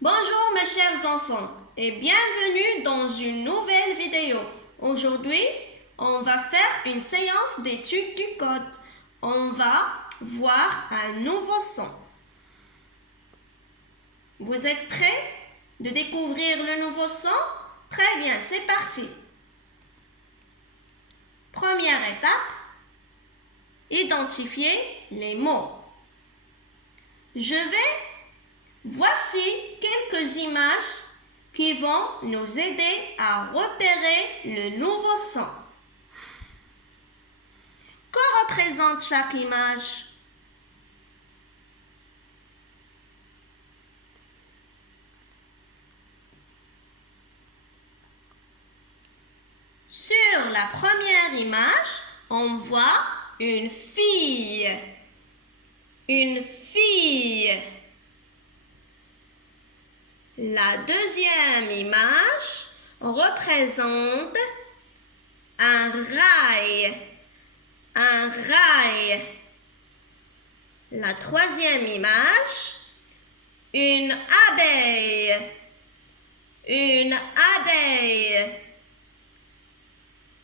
Bonjour mes chers enfants et bienvenue dans une nouvelle vidéo. Aujourd'hui, on va faire une séance d'étude du code. On va voir un nouveau son. Vous êtes prêts de découvrir le nouveau son? Très bien, c'est parti. Première étape, identifier les mots. Voici quelques images qui vont nous aider à repérer le nouveau son. Que représente chaque image? Sur la première image, on voit une fille. Une fille. La deuxième image représente un rail. Un rail. La troisième image, une abeille. Une abeille.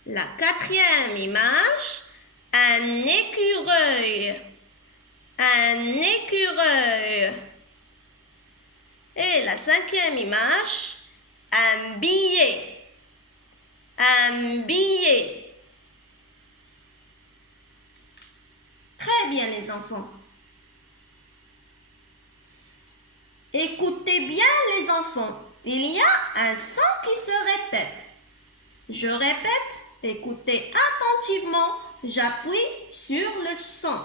La quatrième image, un écureuil. Un écureuil. Et la cinquième image, un billet. Un billet. Très bien les enfants. Écoutez bien les enfants. Il y a un son qui se répète. Je répète, écoutez attentivement. J'appuie sur le son.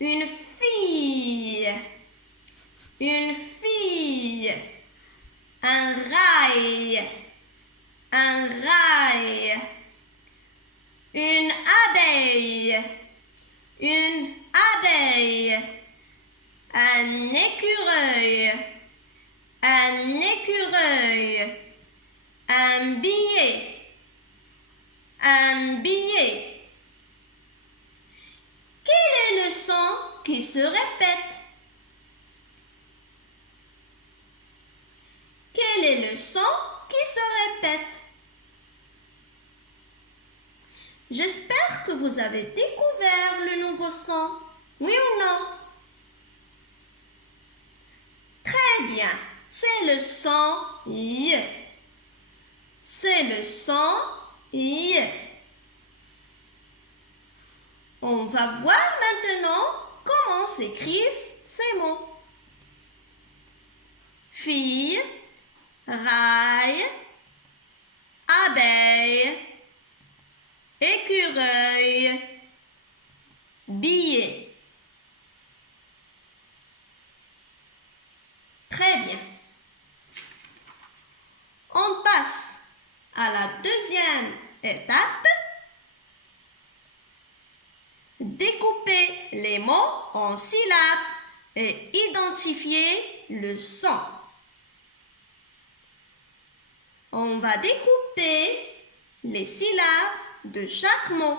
Une fille. Une fille. Un rail. Un rail. Une abeille. Une abeille. Un écureuil. Un écureuil. Un billet. Un billet. Quel est le son qui se répète? Quel est le son qui se répète? J'espère que vous avez découvert le nouveau son. Oui ou non? Très bien. C'est le son Y. C'est le son Y. On va voir maintenant comment s'écrivent ces mots. Fille, rail, abeille, écureuil, billet. Très bien. On passe à la deuxième étape. Découper les mots en syllabes et identifier le son. On va découper les syllabes de chaque mot.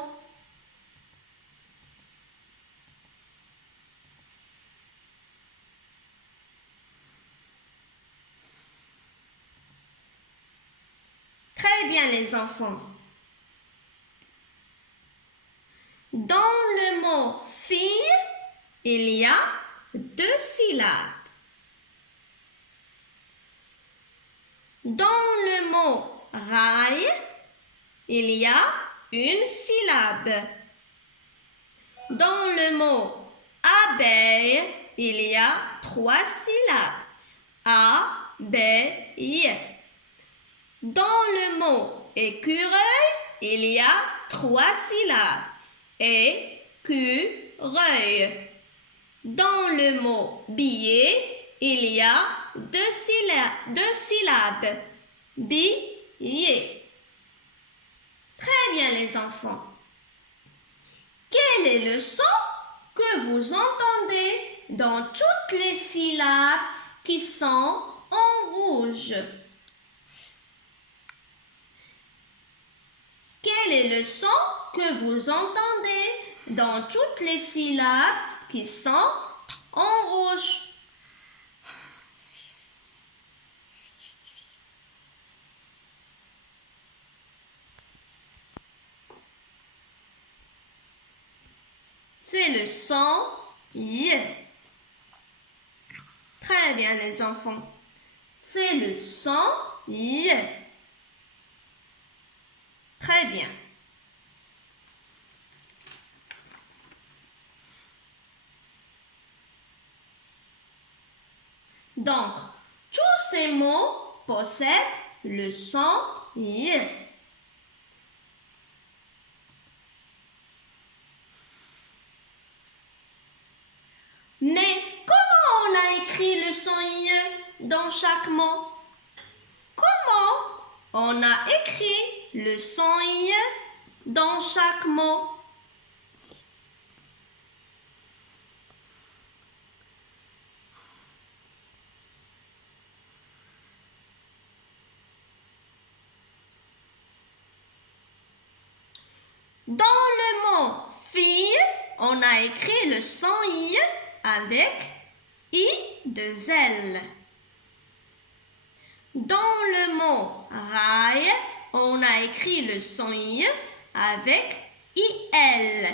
Très bien les enfants. Dans le mot fille, il y a 2 syllabes. Dans le mot rail, il y a 1 syllabe. Dans le mot abeille, il y a 3 syllabes. A, B, I. Dans le mot écureuil, il y a 3 syllabes. Écureuil. Dans le mot billet, il y a 2 syllabes. Billet. Très bien les enfants. Quel est le son que vous entendez dans toutes les syllabes qui sont en rouge? Quel est le son que vous entendez dans toutes les syllabes qui sont en rouge? c'est le son Y. Très bien les enfants. C'est le son Y. Très bien. Donc, tous ces mots possèdent le son Y. Mais comment on a écrit le son Y dans chaque mot? Comment on a écrit le son Y dans chaque mot? Dans le mot fille, on a écrit le son I avec I de L. Dans le mot rail, on a écrit le son I avec IL.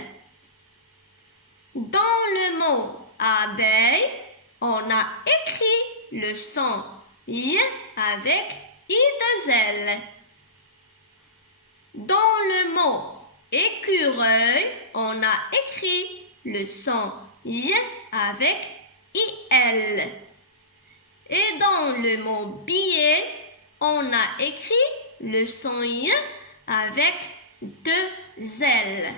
Dans le mot abeille, on a écrit le son I avec I de L. Dans le mot écureuil, on a écrit le son I avec IL. Et dans le mot billet, on a écrit le son I avec 2 L.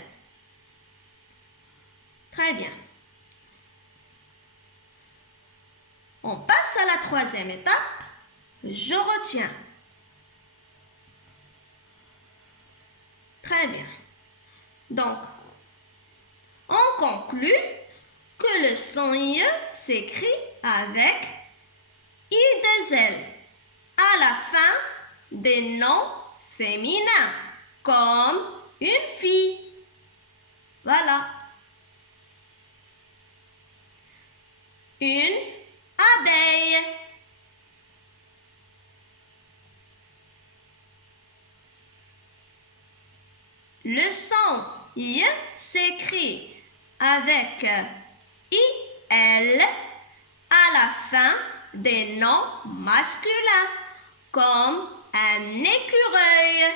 Très bien. On passe à la troisième étape. Je retiens. Très bien. Donc, on conclut que le son I s'écrit avec I de L à la fin des noms féminins, comme une fille. Voilà. Une abeille. Le son I s'écrit avec IL à la fin des noms masculins, comme un écureuil,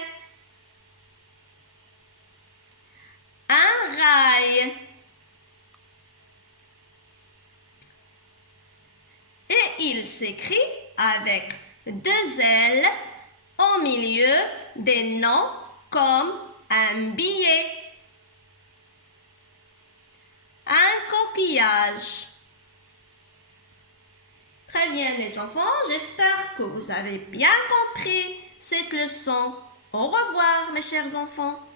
un rail. Et il s'écrit avec 2 L au milieu des noms comme un billet, un coquillage. Très bien les enfants, j'espère que vous avez bien compris cette leçon. Au revoir mes chers enfants.